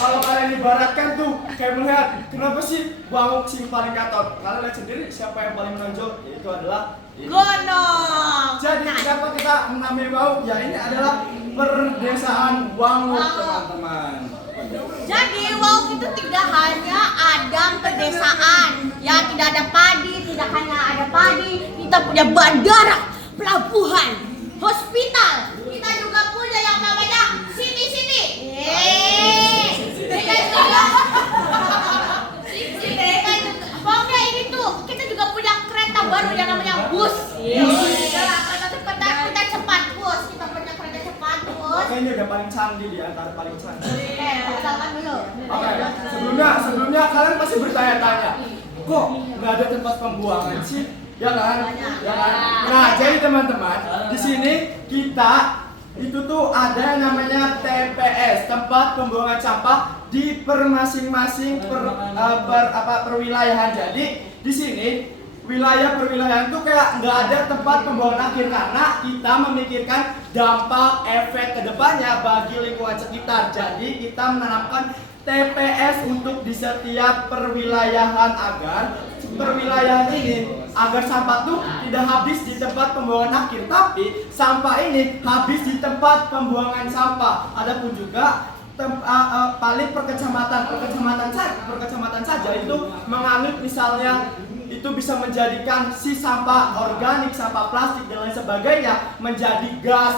kalau kalian ibaratkan tuh kayak melihat kenapa sih Bang Uks yang paling gatot? Kalian lihat sendiri siapa yang paling menonjol? Yaitu adalah Gonong. Jadi kenapa kita menamai Bang Uks? Ya ini adalah perdesaan Bang Uks, teman-teman. Jadi Wauk itu tidak hanya ada pedesaan, ya tidak ada padi, tidak hanya ada padi, kita punya bandara, pelabuhan, hospital, kita juga punya yang namanya city. Pokoknya ini tuh kita juga punya kereta baru yang namanya bus. Kereta cepat bus, kita punya kereta cepat bus. Kayaknya udah paling canggih di antara paling canggih. Perkenalkan dulu. Oke, sebelumnya kalian pasti bertanya-tanya, kok nggak ada tempat pembuangan sih? Ya kan? Ya kan? Nah, jadi teman-teman, di sini kita itu tuh ada yang namanya TPS, tempat pembuangan sampah di masing-masing perwilayahan. Jadi di sini wilayah perwilayahan tuh kayak nggak ada tempat pembuangan akhir karena kita memikirkan dampak efek kedepannya bagi lingkungan sekitar. Jadi kita menanamkan TPS untuk di setiap perwilayahan agar perwilayahan ini agar sampah tuh tidak habis di tempat pembuangan akhir, tapi sampah ini habis di tempat pembuangan sampah. Adapun juga paling perkecamatan saja itu menganut misalnya itu bisa menjadikan si sampah organik, sampah plastik dan lain sebagainya menjadi gas,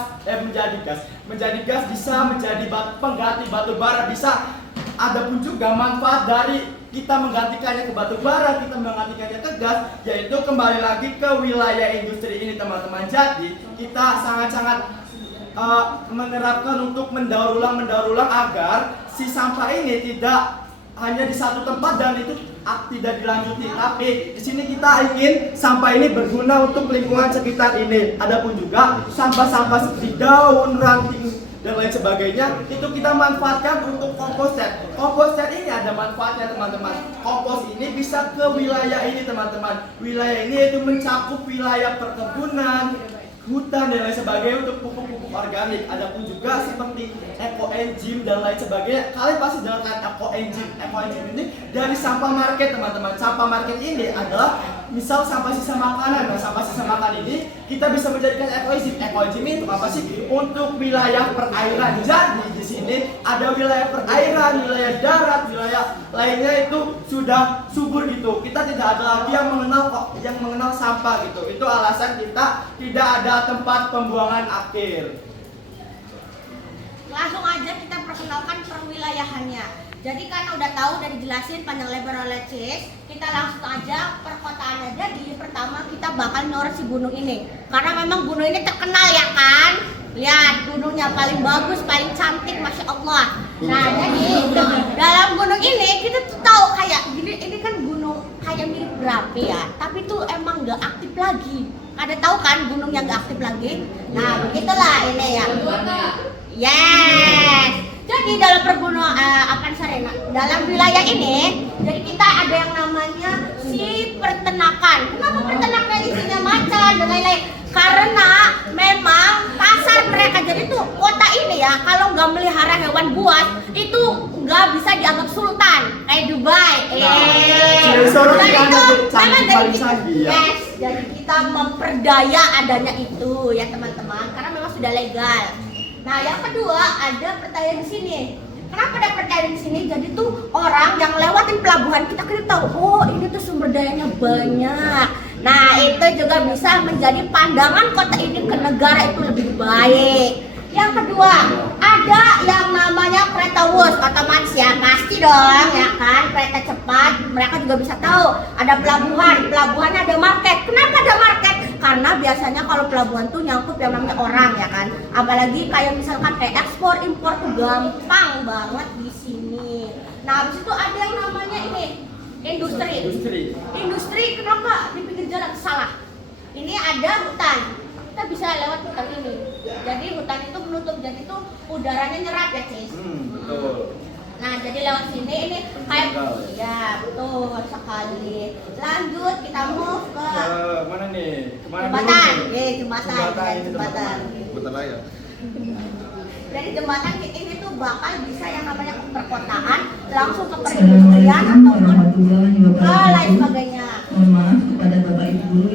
bisa menjadi pengganti batu bara, bisa. Adapun juga manfaat dari kita menggantikannya ke batu bara, kita menggantikannya ke gas, yaitu kembali lagi ke wilayah industri ini, teman-teman. Jadi kita sangat-sangat menerapkan untuk mendaur ulang agar si sampah ini tidak hanya di satu tempat dan itu tidak dilanjuti, tapi di sini kita ingin sampah ini berguna untuk lingkungan sekitar ini. Adapun juga sampah-sampah seperti daun, ranting dan lain sebagainya itu kita manfaatkan untuk komposter. Komposter ini ada manfaatnya, teman-teman. Kompos ini bisa ke wilayah ini, teman-teman. Wilayah ini yaitu mencakup wilayah perkebunan, hutan dan lain sebagainya untuk pupuk-pupuk organik. Adapun juga seperti ekoenzim dan lain sebagainya. Kalian pasti dengar ekoenzim. Ekoenzim ini dari sampah market, teman-teman. Sampah market ini adalah misal sampah sisa makanan. Nah, sampah sisa makanan ini kita bisa menjadikan ekoenzim. Ekoenzim itu apa sih? Untuk wilayah perairan. Jadi di sini ada wilayah perairan, wilayah darat, wilayah lainnya itu sudah subur gitu. Kita tidak ada lagi yang mengenal sampah gitu. Itu alasan kita tidak ada tempat pembuangan akhir. Langsung aja kita perkenalkan perwilayahannya. Jadi karena udah tahu, udah dijelasin panjang lebar oleh Cis, kita langsung aja perkotaannya. Jadi pertama kita bakal nyorot si gunung ini, karena memang gunung ini terkenal ya kan. Lihat gunungnya paling bagus, paling cantik, masya Allah. Nah jadi dalam gunung ini kita tuh tahu kayak gini, ini kan gunung kayak mirip berapi ya, tapi tuh emang nggak aktif lagi. Ada tahu kan gunung yang nggak aktif lagi? Nah begitulah ini ya. Yes. Jadi dalam dalam wilayah ini, jadi kita ada yang namanya si peternakan. Kenapa peternakan isinya macan dan lain-lain? Karena memang pasar mereka, jadi tuh kota ini ya, kalau nggak melihara hewan buas itu nggak bisa dianggap sultan kayak Dubai. Jadi kita memperdaya adanya itu ya teman-teman, karena memang sudah legal. Nah yang kedua ada pertanyaan di sini. Kenapa ada pertanyaan di sini? Jadi tuh orang yang lewatin pelabuhan kita tahu, oh ini tuh sumber dayanya banyak. Nah itu juga bisa menjadi pandangan kota ini ke negara itu lebih baik. Yang kedua ada yang namanya kereta wus, otomatis ya pasti dong ya kan, kereta cepat. Mereka juga bisa tahu ada pelabuhan, pelabuhannya ada market. Kenapa ada market? Karena biasanya kalau pelabuhan tuh nyangkut yang namanya orang ya kan, apalagi kayak misalkan kayak ekspor impor tuh gampang banget di sini. Nah habis itu ada yang namanya ini industri. Kenapa di pinggir jalan? Salah, ini ada hutan, kita bisa lewat hutan ini. Jadi hutan itu menutup, jadi itu udaranya nyerap ya Cis. Betul. Nah jadi lewat sini ini kayak ya betul sekali. Lanjut kita move ke mana nih? Kemana jembatan. dulu nih? Jembatan. Jembatan raya. Jadi jembatan ini tuh bakal bisa yang namanya ke perkotaan, langsung ke perindustrian ataupun ke lain sebagainya. Mohon maaf kepada Bapak Ibu guru.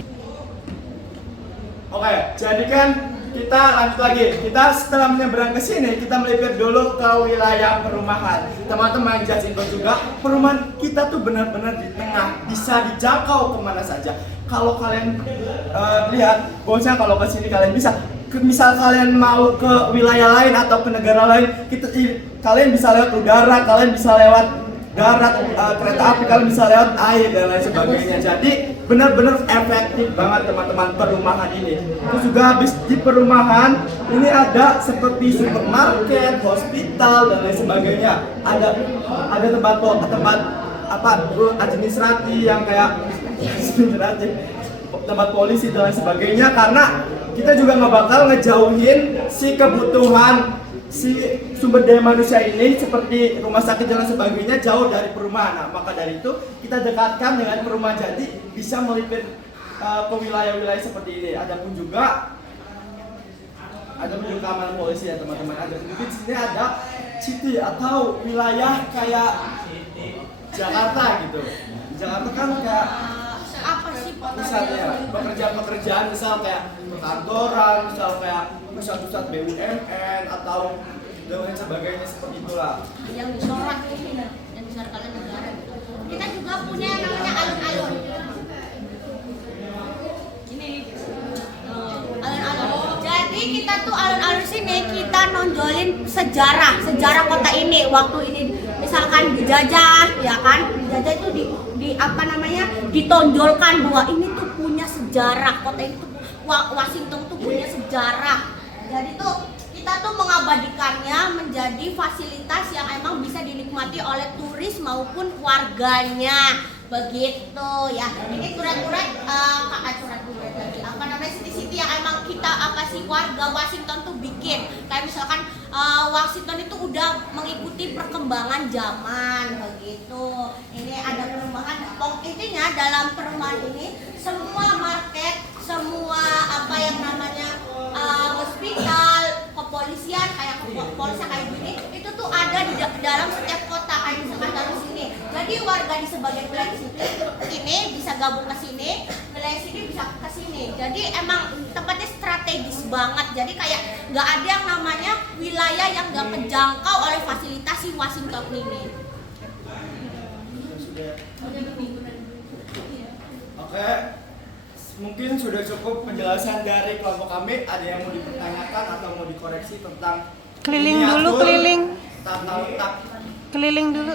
Oke, jadi kan kita lanjut lagi. Kita setelah menyeberang ke sini, kita melipir dulu ke wilayah perumahan. Teman-teman just info juga, perumahan kita tuh benar-benar di tengah, bisa dijangkau kemana saja. Kalau kalian lihat, bosnya kalau ke sini kalian bisa. Misal kalian mau ke wilayah lain atau ke negara lain, kalian bisa lewat udara, kalian bisa lewat darat, kereta api, kalian bisa lewat air dan lain sebagainya. Jadi benar-benar efektif banget teman-teman perumahan ini. Terus juga habis di perumahan ini ada seperti supermarket, hospital dan lain sebagainya. Ada tempat apa administratif yang kayak administratif, tempat polisi dan lain sebagainya, karena kita juga nggak bakal ngejauhin si kebutuhan si sumber daya manusia ini seperti rumah sakit dan lain sebagainya jauh dari perumahan. Nah, maka dari itu kita dekatkan dengan perumahan, jadi bisa melipir ke wilayah-wilayah seperti ini. Adapun juga keamanan polisi ya teman-teman. Ada di sini ada city atau wilayah kayak Jakarta gitu. Jakarta kan kayak Apa sih pusatnya pekerjaan misal kayak perkantoran, misal kayak pusat-pusat BUMN atau dan lain sebagainya, seperti itulah yang disorot yang disorot oleh negara gitu. Kita juga punya yang namanya alun-alun. Ini alun-alun. Jadi kita tuh alun-alun sini kita nonjolin sejarah kota ini. Waktu ini misalkan dijajah, ya kan? Dijajah itu di apa namanya? Ditonjolkan bahwa ini tuh punya sejarah, kota itu Washington tuh punya sejarah. Jadi tuh kita tuh mengabadikannya menjadi fasilitas yang emang bisa dinikmati oleh turis maupun warganya, begitu ya. Ini turet-turet lagi apa namanya, city-city yang emang kita kasih warga Washington tuh bikin. Kayak misalkan Washington itu udah mengikuti perkembangan zaman, begitu. Ini ada perumahan. Intinya dalam perumahan ini semua market, semua apa yang namanya hospital, kepolisian kayak kepolisian kayak gini, itu tuh ada di dalam setiap kota, kayak misalkan dari sini. Jadi warga di sebagian wilayah ini bisa gabung ke sini, wilayah sini bisa ke sini. Jadi emang tempatnya strategis banget. Jadi kayak nggak ada yang namanya wilayah yang nggak kejangkau oleh fasilitas si Washington ini. Oke, mungkin sudah cukup penjelasan dari kelompok kami. Ada yang mau dipertanyakan atau mau dikoreksi tentang Keliling dulu, miniatur, keliling. tata letak Keliling dulu.